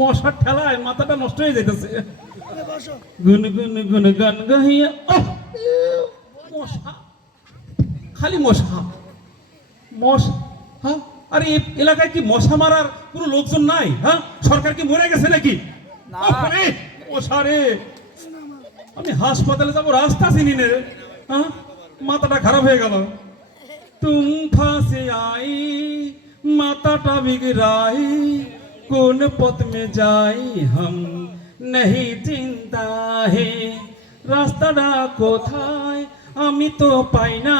মশার ঠেলায় মাথাটা নষ্ট হয়ে যাইতেছে। গুন গুন গুন গান গাইয়া মশা, খালি মশা মশা। হ্যাঁ, আরে এই এলাকায় কি মশা মারার কোনো লোকজন নাই? হ্যাঁ, সরকার কি মরে গেছে নাকি? মশা রে, আমি হাসপাতালে যাবো রাস্তা চিনি নে। হ্যাঁ, মাথাটা খারাপ হয়ে গেল। তুম ফাঁসে আই মাথাটা বিগড়াই, কোন পথ মে যাই হাম नहीं চিন্তা হে, রাস্তাটা কোথায় আমি তো পাই না,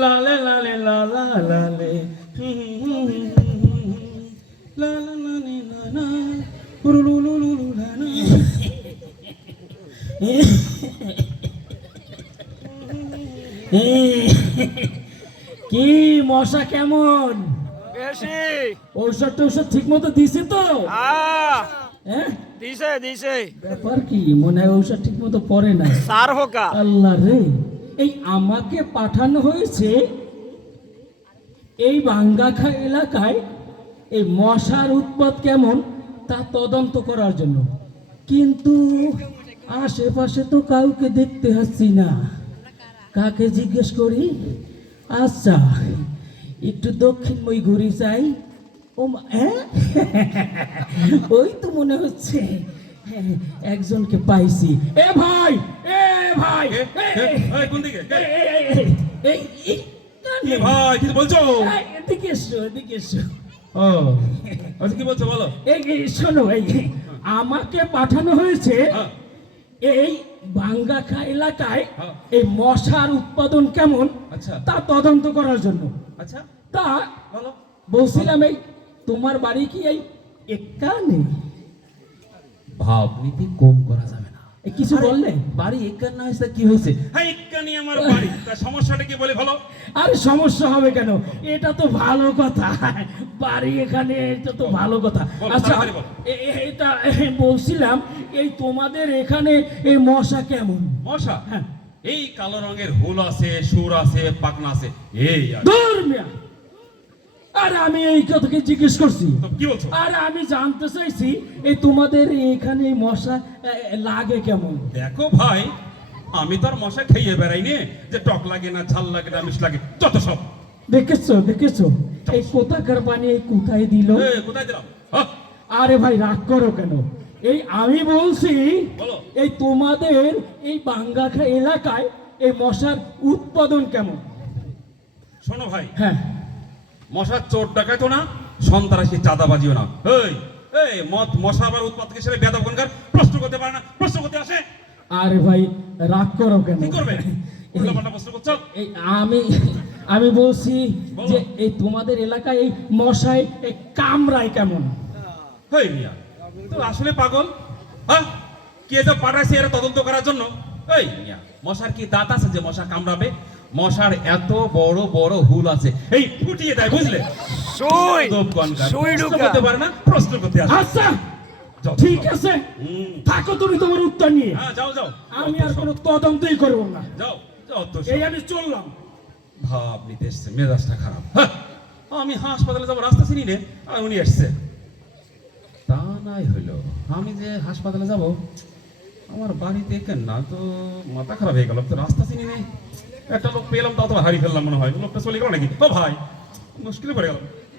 লালে লালে লালা লালে লালা লালে লালা উরুলুলুলুলু লালা। কি মশা কেমন? বেশি ঔষধ টৌষধ ঠিক মতো দিছে তো? হ্যাঁ, দিছে ব্যাপার কি? মনে হয় ঔষধ ঠিক মতো পড়ে না। সার হোকা আল্লাহ রে, এই আমাকে পাঠানো হয়েছে এই বাঙ্গাখা এলাকায় এই মশার উৎপাত কেমন তা তদন্ত করার জন্য, কিন্তু আশেপাশে তো কাউকে দেখতে পাচ্ছি না। কাকে জিজ্ঞেস করি? আচ্ছা, একটু দক্ষিণময় ঘুরি যাই। ও হ্যাঁ, ওই তো মনে হচ্ছে একজনকে পাইছি। এ ভাই, এ ভাই, কোন দিকে এই ভাই কিছু বলছো? এদিকে এসো, এদিকে এসো। ও আচ্ছা, কি বলছো বলো। এই শোনো, এই আমাকে পাঠানো হয়েছে এই বাঙ্গাখা এলাকায় এই মশার উৎপাদন কেমন আচ্ছা তা তদন্ত করার জন্য। আচ্ছা তা বলো। বলছিলাম, এই তোমার বাড়ি কি এই এখানে? ভাব নীতি কম করা যাবে না। কিছু বললে? বাড়ি একান না হয়েছে কি হয়েছে? হ্যাঁ, একানি আমার বাড়ি। তার সমস্যাটা কি বলে ভালো? আরে সমস্যা হবে কেন? এটা তো ভালো কথা, বাড়ি এখানে, এটা তো ভালো কথা। আচ্ছা, এটা বলছিলাম, এই তোমাদের এখানে এই মশা কেমন? মশা? হ্যাঁ, এই কালো রঙের হুল আছে, সুর আছে, পাকনা আছে, এই আর দূর মিয়া। আরে আমি এই কথাকে জিজ্ঞেস করছি। তো কি বলছো? আরে আমি জানতে চাইছি এই তোমাদের এখানে এই মশা লাগে কেমন? দেখো ভাই, আমি তো আর মশা খেয়ে বেড়াই নে যে টক লাগে না, ঝাল লাগে না, মিষ্টি লাগে, যত সব। দেখেছো দেখেছো, এই কোথাকার পানি এই কোথায় দিল? কোথায় দিলাম? আরে ভাই রাগ করো কেন? এই আমি বলছি, বলো। এই তোমাদের এই বাঙ্গাখা এলাকায় এই মশার উৎপাদন কেমন? শোনো ভাই, হ্যাঁ, মশার চোর ডাকাইতো না, সন্ত্রাসী চাঁদাবাজিও না। এই এই মশা আবার উৎপাত কিসের? বেদব কোনকার প্রশ্ন করতে পারে না, প্রশ্ন করতে আসে। আরে ভাই রাগ করো কেন? কি করবে? উল্টাপাল্টা প্রশ্ন করছো। এই আমি বলছি যে এই তোমাদের এলাকায় এই মশায় এই কামড়ায় কেমন? হেই মিয়া, তো আসলে পাগল। হ্যাঁ, কে যে পাঠাইছে এরা তদন্ত করার জন্য? এই মিয়া, মশার কি দাঁত আছে যে মশা কামড়াবে? মশার এত বড় বড় হুল আছে, এই ফুটিয়ে দেয়, বুঝলে? সুই ঢুকা করতে পারে না, প্রশ্ন করতে আসে। আচ্ছা ঠিক আছে, থাকো তুমি তোমার উত্তর নিয়ে। হ্যাঁ, যাও যাও, আমি আর কোনো তদন্তই করবো না। যাও যাও তো। এই আমি চললাম। ভাব নিতে এসছে, মেজাজটা খারাপ। হ্যাঁ, আমি হাসপাতালে যাবো রাস্তা চিনি নে, আর উনি এসছে। তা নাই হইলো, আমি যে হাসপাতালে যাব, আমার বাড়িতে কেন না তো মাথা খারাপ হয়ে গেল। তো রাস্তা চিনি নেই, একটা লোক পেলাম, তাও তো হারিয়ে ফেললাম মনে হয়। লোকটা চলে গেল নাকি? ও ভাই, মুশকিলে পড়ে গেল।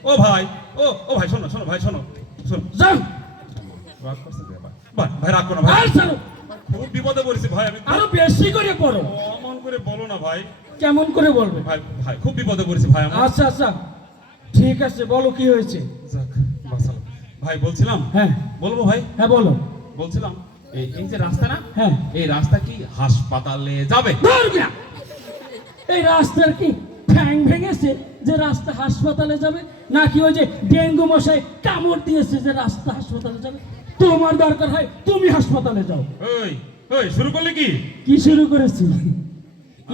ও ভাই, ও ভাই, শোনো শোনো ভাই, শোনো শোনো। যান। রাগ করছে ভাই, ভাই রাগ করো না ভাই, খুব বিপদে পড়েছি ভাই। আমি আরো বেশি করে পড়ো। অমন করে বলো না ভাই। কেমন করে বলবে? ভাই ভাই খুব বিপদে পড়েছি ভাই আমার। আচ্ছা আচ্ছা ঠিক আছে, বলো কি হয়েছে। যাক বাঁচালো। ভাই বলছিলাম, হ্যাঁ বলবো ভাই? হ্যাঁ বলো। বলছিলাম, এই যে রাস্তা না, হ্যাঁ, এই রাস্তা কি হাসপাতালে যাবে? এই রাস্তার কি ঠ্যাং ভেঙেছে যে রাস্তা হাসপাতালে যাবে, নাকি ওই যে ডেঙ্গু মশাই কামড় দিয়েছে যে রাস্তা হাসপাতালে যাবে? তোমার দরকার হয় তুমি হাসপাতালে যাও। এই এই শুরু করলে কি? কি শুরু করেছি?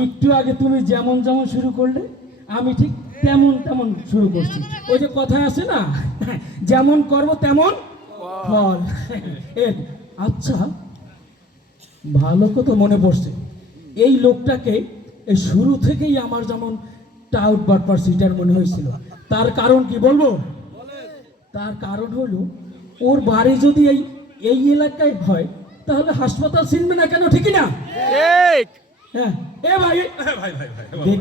একটু আগে তুমি যেমন যেমন শুরু করলে আমি ঠিক তেমন তেমন শুরু করছি। ওই যে কথায় আছে না, যেমন করব তেমন ফল। আচ্ছা, ভালো কথা মনে পড়ছে, এই লোকটাকে এই শুরু থেকেই আমার যেমন টাউট বাটপার সিটার মনে হয়েছিল। তার কারণ কি বলবো? তার কারণ হলো ওর বাড়ি যদি এই এই এলাকায় হয় তাহলে হাসপাতাল চিনবে না কেন, ঠিকই না? ঠিক। হ্যাঁ। এ ভাই, হ্যাঁ ভাই ভাই ভাই বলো ভাই।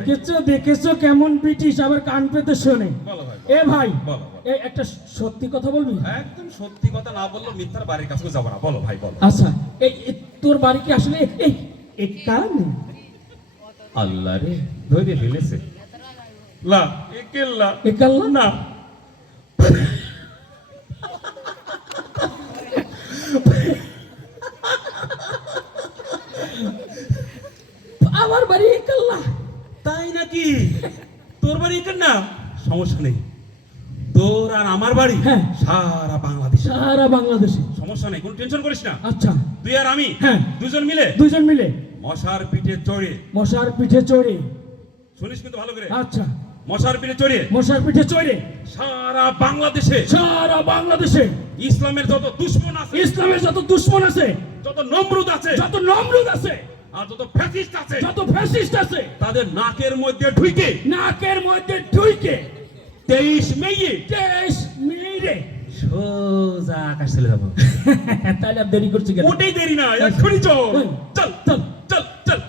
দেখেছো কেমন ব্রিটিশ, আবার কান পেতে শোনে। বলো ভাই, এ ভাই, বলো, বলো। এই একটা সত্যি কথা বলবি? একদম সত্যি কথা না বললেও মিথ্যার বাড়ির কাছে যাবো না। বলো ভাই বলো। আচ্ছা, এই তোর বাড়ি কি আসলে এই এখানে? আল্লাহ রে, ধরে ফেলেছে। লা একেল্লা একাল্লা না। আমার বাড়ি একাল্লা। তাই নাকি? তোর বাড়ি এখানে না? সমস্যা নেই, তোর আর আমার বাড়ি হ্যাঁ। সারা বাংলাদেশ। সারা বাংলাদেশে। সমস্যা নেই, কোনো টেনশন করিস না। আচ্ছা, তুই আর আমি হ্যাঁ। দুজন মিলে দুইজন মিলে মশার পিঠে চড়ে, মশার পিঠে চড়ে। শুনিস কিন্তু ভালো করে, আচ্ছা, মশার পিঠে চড়ে মশার পিঠে চড়ে সারা বাংলাদেশে সারা বাংলাদেশে ইসলামের যত দুশ্মন আছে, ইসলামের যত দুশ্মন আছে, যত নমরুদ আছে, যত নমরুদ আছে, আর যত ফ্যাসিস্ট আছে, যত ফ্যাসিস্ট আছে, তাদের নাকের মধ্যে ঢুকে নাকের মধ্যে ঢুইকে 23 মে দেশ মিলে সোজা আকাশ চলে যাবো। তাহলে আর দেরি করছি কেন? ওটাই দেরি না, এক্ষুনি চল। হুম। চল চল। চল চল।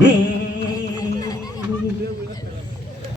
হুম